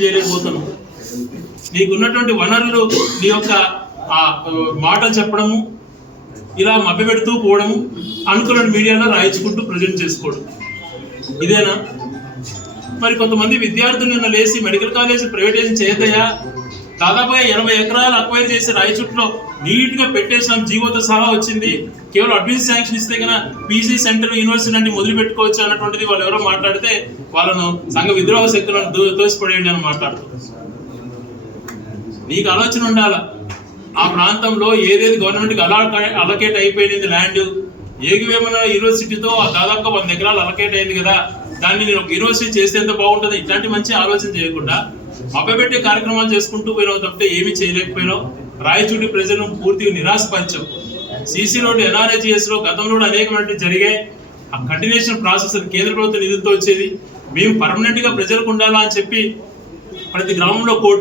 చేయలేకపోతున్నాం. నీకున్నటువంటి వనరులు నీ యొక్క మాటలు చెప్పడము, ఇలా మభ్యపెడుతూ పోవడము, అనుకున్న మీడియాలో రాయించుకుంటూ ప్రజెంట్ చేసుకోవడం, ఇదేనా? మరి కొంతమంది విద్యార్థులు నిన్న లేచి మెడికల్ కాలేజ్ ప్రైవేటైజేషన్ చేయదయా, దాదాపుగా 80 ఎకరాలు అక్వైర్ చేసి రాయచూట్లో నీట్ గా పెట్టేసినాం, జీవోతో సహా వచ్చింది. కేవలం అడ్మిషన్ శాంక్షన్ ఇస్తే కన్నా పీజీ సెంటర్ యూనివర్సిటీ అంటే మొదలు పెట్టుకోవచ్చు అన్నటువంటిది వాళ్ళు ఎవరో మాట్లాడితే వాళ్ళను సంఘ విద్రోహ శక్తులను తోసిపడేయండి అని మాట్లాడుతున్నారు. నీకు ఆలోచన ఉండాలా, ఆ ప్రాంతంలో ఏదేది గవర్నమెంట్కి అలకేట్ అయిపోయింది ల్యాండ్, ఏకవేమన యూనివర్సిటీతో దాదాపుగా 100 ఎకరాలు అలకేట్ అయింది కదా, దాన్ని నేను ఒక యూనివర్సిటీ చేస్తే ఎంత బాగుంటుంది, ఇట్లాంటి మంచి ఆలోచన చేయకుండా మభ్యపెట్టే కార్యక్రమాలు చేసుకుంటూ పోయినావు తప్పితే ఏమీ చేయలేకపోయినావు. రాయచూటి ప్రజలను పూర్తిగా నిరాశపరిచాం. సీసీ రోడ్డు NRHS లో గతంలో అనేకమైన జరిగాయి. ఆ కంటిన్యూషన్ ప్రాసెస్ కేంద్ర ప్రభుత్వ నిధులతో వచ్చేది. మేము పర్మనెంట్ గా ప్రజలకు ఉండాలా అని చెప్పి ప్రతి గ్రామంలో కోట్లు